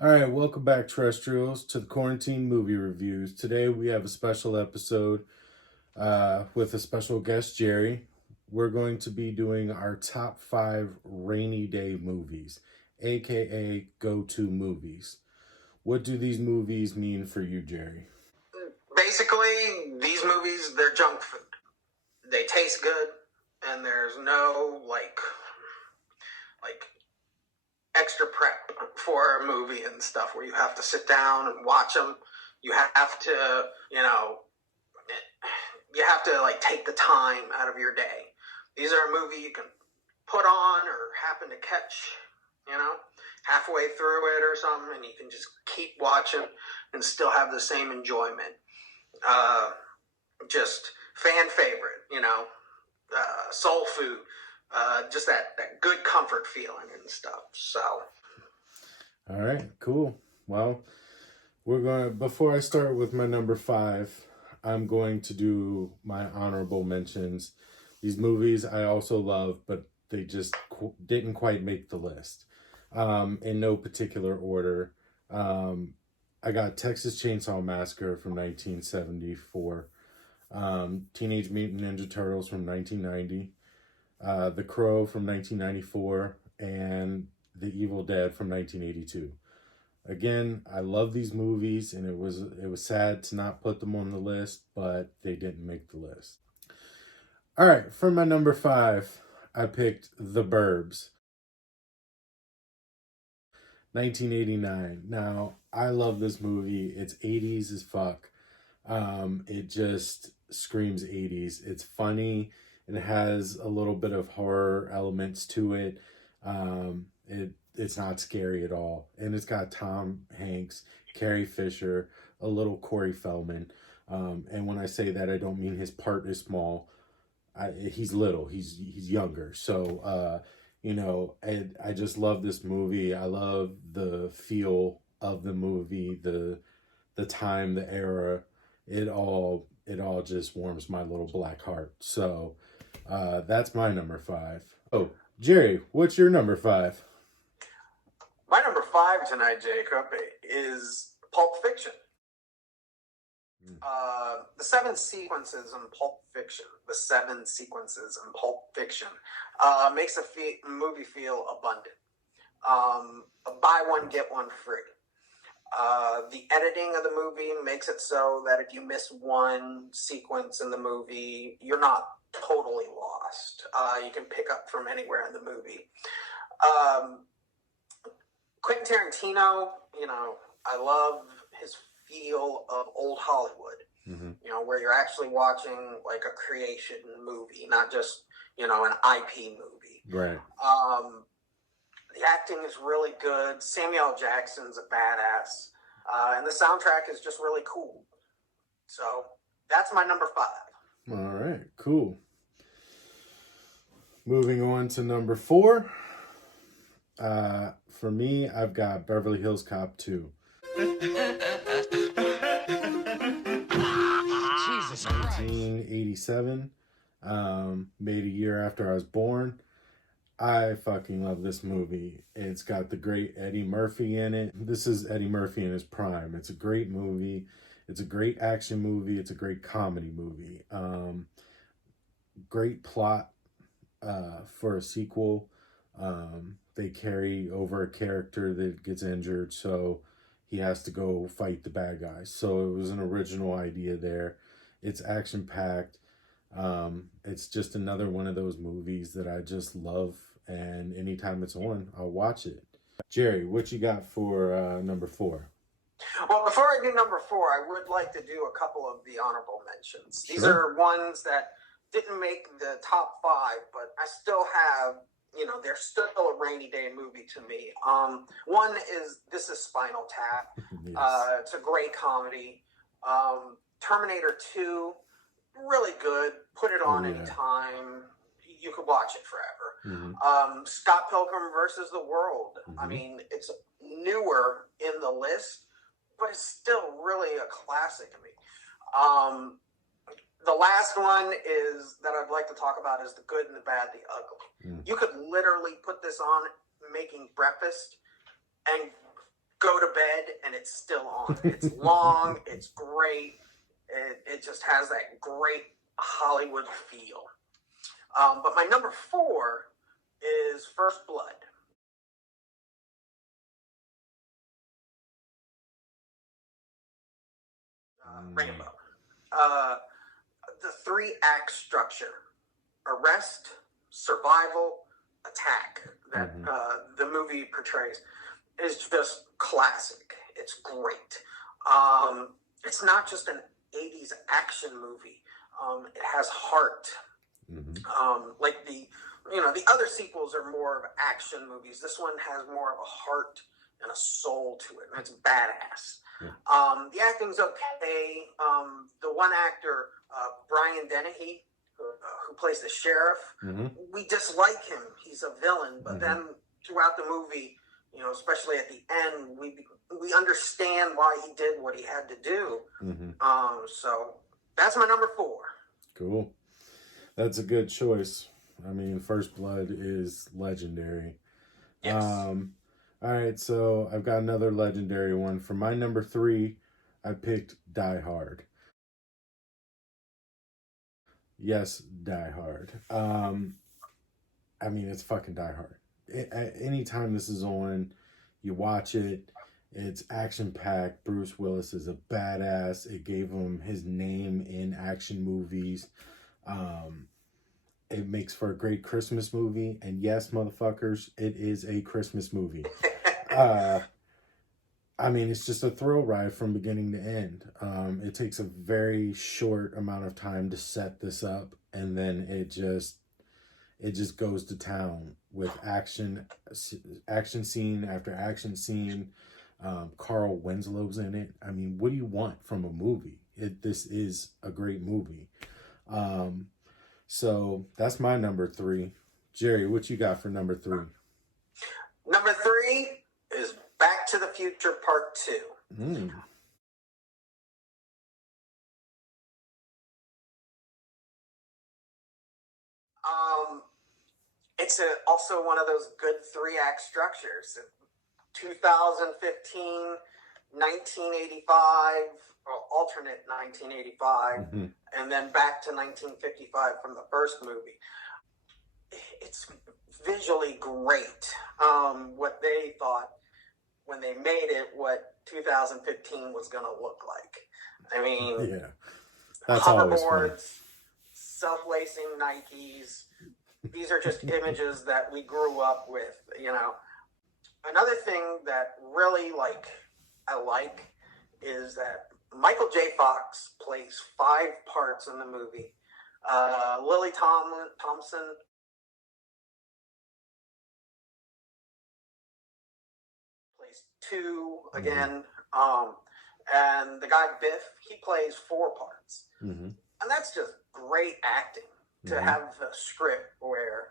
All right, welcome back, terrestrials, to the Quarantine Movie Reviews. Today we have a special episode with a special guest, Jerry. We're going to be doing our top 5 rainy day movies, aka go to movies. What do these movies mean for you, Jerry? Basically, these movies, they're junk food. They taste good, and there's no like extra prep for a movie and stuff where you have to sit down and watch them. You have to, you have to like take the time out of your day. These are a movie you can put on or happen to catch, halfway through it or something, and you can just keep watching and still have the same enjoyment. Just fan favorite, soul food, just that good comfort feeling and stuff. So, all right, cool. Well, before I start with my number 5, I'm going to do my honorable mentions. These movies I also love, but they just didn't quite make the list. In no particular order. I got Texas Chainsaw Massacre from 1974, Teenage Mutant Ninja Turtles from 1990, The Crow from 1994, and The Evil Dead from 1982. Again, I love these movies, and it was sad to not put them on the list, but they didn't make the list. All right, for my number 5, I picked The Burbs, 1989. Now, I love this movie. It's 80s as fuck. It just screams 80s. It's funny. It has a little bit of horror elements to it. It's not scary at all. And it's got Tom Hanks, Carrie Fisher, a little Corey Feldman. And when I say that, I don't mean his part is small. He's little. He's younger. So, I just love this movie. I love the feel of the movie, the time, the era. It all just warms my little black heart. So that's my number 5. Oh, Jerry, what's your number 5? my number 5 tonight, Jacob, is Pulp Fiction. The 7 sequences in Pulp Fiction, makes a movie feel abundant. Buy one, get one free. The editing of the movie makes it so that if you miss one sequence in the movie, you're not totally lost. You can pick up from anywhere in the movie. Quentin Tarantino, I love his feel of old Hollywood. Mm-hmm. Where you're actually watching like a creation movie, not just, an IP movie. Right. The acting is really good. Samuel Jackson's a badass. And the soundtrack is just really cool. So that's my number 5. All right, cool. Moving on to number 4. For me, I've got Beverly Hills Cop 2. Jesus Christ. 1987. Made a year after I was born. I fucking love this movie. It's got the great Eddie Murphy in it. This is Eddie Murphy in his prime. It's a great movie. It's a great action movie. It's a great comedy movie. Great plot for a sequel. They carry over a character that gets injured, so he has to go fight the bad guys. So it was an original idea there. It's action-packed. It's just another one of those movies that I just love, and anytime it's on, I'll watch it. Jerry, what you got for number 4? Well, before I do number 4, I would like to do a couple of the honorable mentions. Sure. These are ones that didn't make the top 5, but I still have, they're still a rainy day movie to me. One is This Is Spinal Tap. Yes. It's a great comedy. Terminator 2, really good. Put it on anytime. You could watch it forever. Mm-hmm. Scott Pilgrim versus the World. Mm-hmm. I mean, it's newer in the list, but it's still really a classic to me. The last one is that I'd like to talk about is The Good and the Bad, the Ugly. Mm. You could literally put this on making breakfast and go to bed and it's still on. It's long, it's great. It just has that great Hollywood feel. But my number 4 is First Blood. Rambo. The 3-act structure: arrest, survival, attack, that the movie portrays is just classic. It's great. It's not just an 80s action movie. It has heart. Like the other sequels are more of action movies. This one has more of a heart and a soul to it, and it's badass. The acting's okay. The one actor, Brian Dennehy, who plays the sheriff, we dislike him. He's a villain, but then throughout the movie, especially at the end, we understand why he did what he had to do. So that's my number 4. Cool. That's a good choice. I mean, First Blood is legendary. Yes. All right, so I've got another legendary one. For my number 3, I picked Die Hard. Yes, Die Hard. I mean, it's fucking Die Hard. Anytime this is on, you watch it. It's action-packed. Bruce Willis is a badass. It gave him his name in action movies. It makes for a great Christmas movie. And yes, motherfuckers, it is a Christmas movie. I mean, it's just a thrill ride from beginning to end. It takes a very short amount of time to set this up, and then it just goes to town with action scene after action scene. Carl Winslow's in it. I mean, what do you want from a movie? This is a great movie. So that's my number 3. Jerry, what you got for number 3? Number 3 is Back to the Future Part 2. It's also one of those good 3-act structures. 2015, 1985, or alternate 1985, and then back to 1955 from the first movie. It's visually great. What they thought when they made it, what 2015 was going to look like. I mean, yeah, that's hoverboards, self-lacing Nikes. These are just images that we grew up with, Another thing that really I like is that Michael J. Fox plays 5 parts in the movie. Lily Thompson plays 2 again. And the guy Biff, he plays 4 parts. And that's just great acting to have a script where,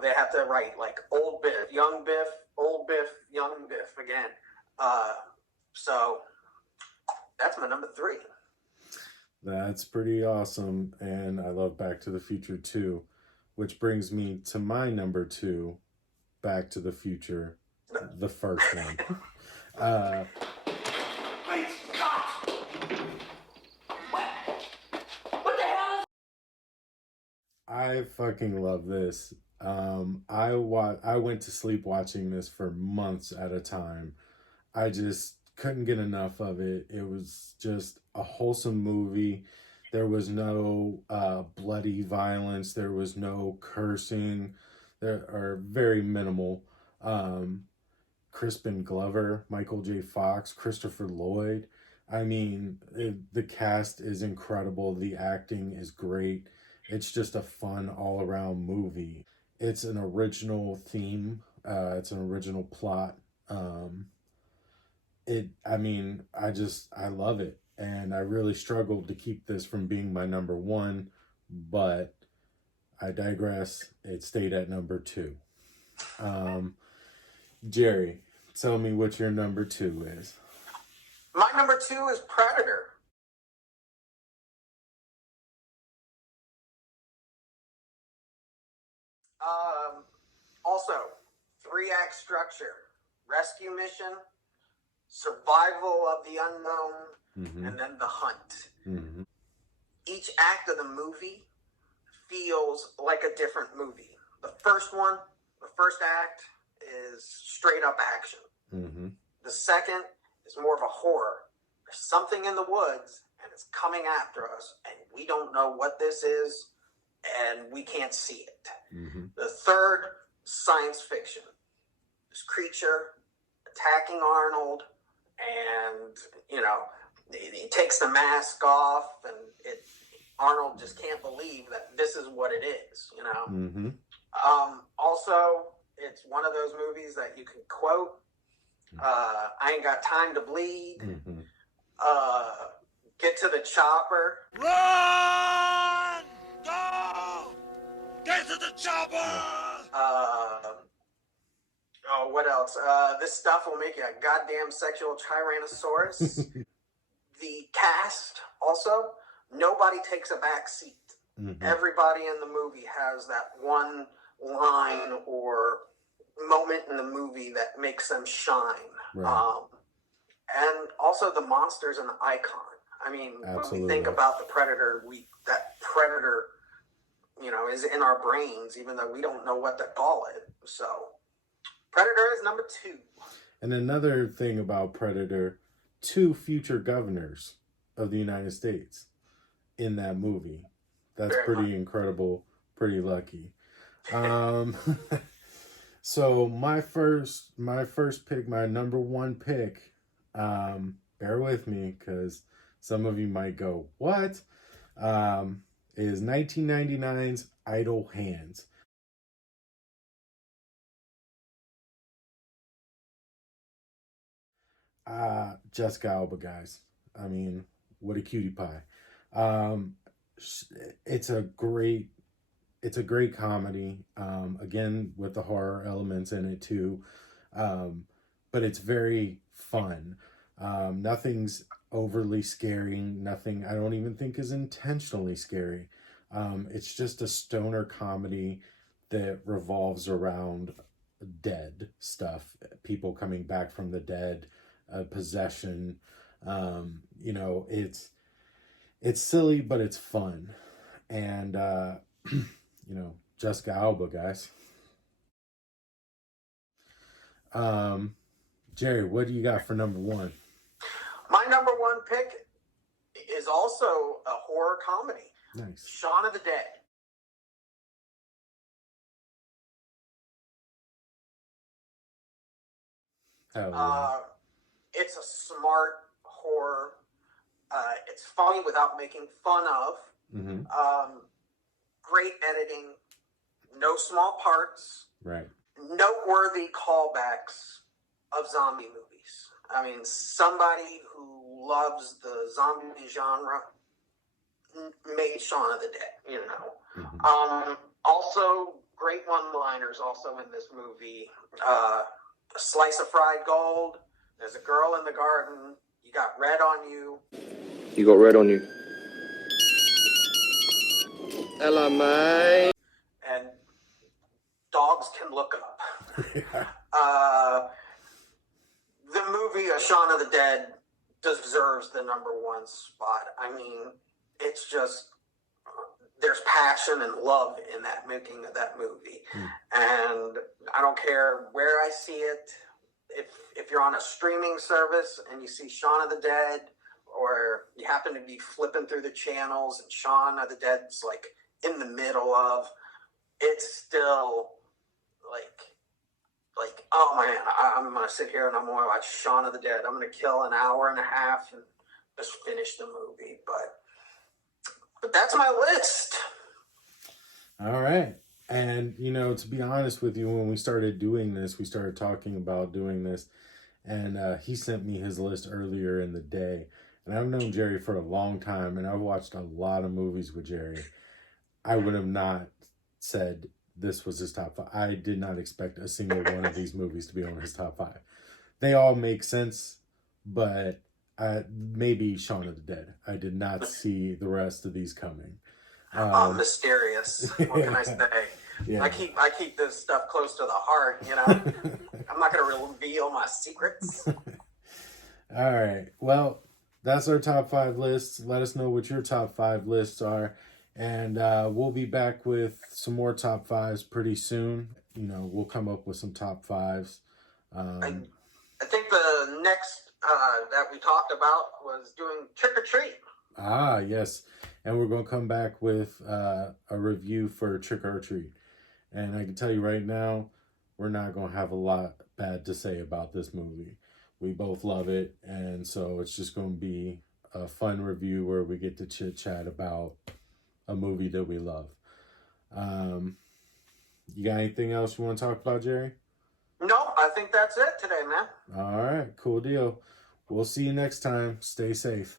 they have to write old Biff, young Biff, old Biff, young Biff again. So that's my number 3. That's pretty awesome. And I love Back to the Future too, which brings me to my number 2, Back to the Future, the first one. Wait, stop! What the hell? I fucking love this. I went to sleep watching this for months at a time. I just couldn't get enough of it. It was just a wholesome movie. There was no bloody violence. There was no cursing. There are very minimal. Crispin Glover, Michael J. Fox, Christopher Lloyd. I mean, the cast is incredible. The acting is great. It's just a fun all-around movie. It's an original theme. It's an original plot. I love it. And I really struggled to keep this from being my number 1, but I digress. It stayed at number 2. Jerry, tell me what your number 2 is. My number 2 is Predator. Also, 3-act structure: rescue mission, Survival of the Unknown, Mm-hmm. and then The Hunt. Mm-hmm. Each act of the movie feels like a different movie. The first act is straight up action. Mm-hmm. The second is more of a horror. There's something in the woods and it's coming after us, and we don't know what this is, and we can't see it. Mm-hmm. The third, science fiction. This creature attacking Arnold, and he takes the mask off, and Arnold just can't believe that this is what it is. Mm-hmm. Also, it's one of those movies that you can quote. I Ain't Got Time to Bleed. Mm-hmm. Get to the Chopper. Run! Go! Get to the chopper! What else? This stuff will make you a goddamn sexual Tyrannosaurus. The cast, also, nobody takes a back seat. Mm-hmm. Everybody in the movie has that one line or moment in the movie that makes them shine. Right. And also the monster's an icon. I mean, Absolutely. when we think about the Predator, that Predator, is in our brains, even though we don't know what to call it. So, Predator is number 2. And another thing about Predator, 2 future governors of the United States in that movie. That's pretty incredible, pretty lucky. So my first pick, my number 1 pick, bear with me because some of you might go, what? Is 1999's Idle Hands. Jessica Alba, guys. I mean, what a cutie pie. It's a great comedy. Again, with the horror elements in it too. But it's very fun. Nothing's overly scary. Nothing I don't even think is intentionally scary. It's just a stoner comedy that revolves around dead stuff, people coming back from the dead, possession. It's silly, but it's fun. And Jessica Alba, guys. Jerry, what do you got for number 1? My number 1 pick is also a horror comedy. Nice. Shaun of the Dead. Hell yeah. It's a smart horror. It's funny without making fun of. Mm-hmm. Great editing. No small parts. Right. Noteworthy callbacks of zombie movies. I mean, somebody who loves the zombie genre made Shaun of the Dead, Mm-hmm. Also, great one-liners also in this movie. A slice of fried gold. There's a girl in the garden. You got red on you. You got red on you. Hello, mate. And dogs can look up. The movie Shaun of the Dead deserves the number 1 spot. I mean, it's just, there's passion and love in that making of that movie. And I don't care where I see it. If you're on a streaming service and you see Shaun of the Dead, or you happen to be flipping through the channels and Shaun of the Dead's like in the middle of, it's still like, oh man, I'm going to sit here and I'm going to watch Shaun of the Dead. I'm going to kill an hour and a half and just finish the movie. But that's my list. All right. And, to be honest with you, when we started doing this, we started talking about doing this, and he sent me his list earlier in the day. And I've known Jerry for a long time, and I've watched a lot of movies with Jerry. I would have not said this was his top 5. I did not expect a single one of these movies to be on his top 5. They all make sense, but maybe Shaun of the Dead. I did not see the rest of these coming. Mysterious. What can I say? Yeah. I keep this stuff close to the heart. I'm not going to reveal my secrets. All right. Well, that's our top 5 lists. Let us know what your top 5 lists are. And we'll be back with some more top 5s pretty soon. You know, we'll come up with some top 5s. I think the next that we talked about was doing Trick or Treat. Ah, yes. And we're going to come back with a review for Trick or Treat. And I can tell you right now, we're not going to have a lot bad to say about this movie. We both love it. And so it's just going to be a fun review where we get to chit chat about a movie that we love. You got anything else you want to talk about, Jerry? No, I think that's it today, man. All right, cool deal. We'll see you next time. Stay safe.